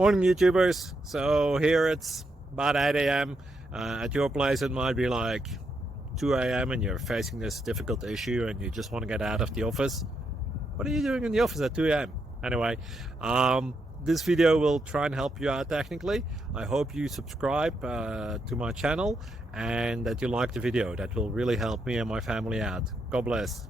Morning YouTubers. So here it's about 8 a.m. At your place it might be like 2 a.m. and you're facing this difficult issue and you just want to get out of the office. What are you doing in the office at 2 a.m.? Anyway, this video will try and help you out technically. I hope you subscribe to my channel and that you like the video. That will really help me and my family out. God bless.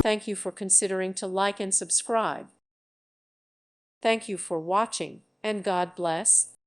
Thank you for considering to like and subscribe. Thank you for watching, and God bless.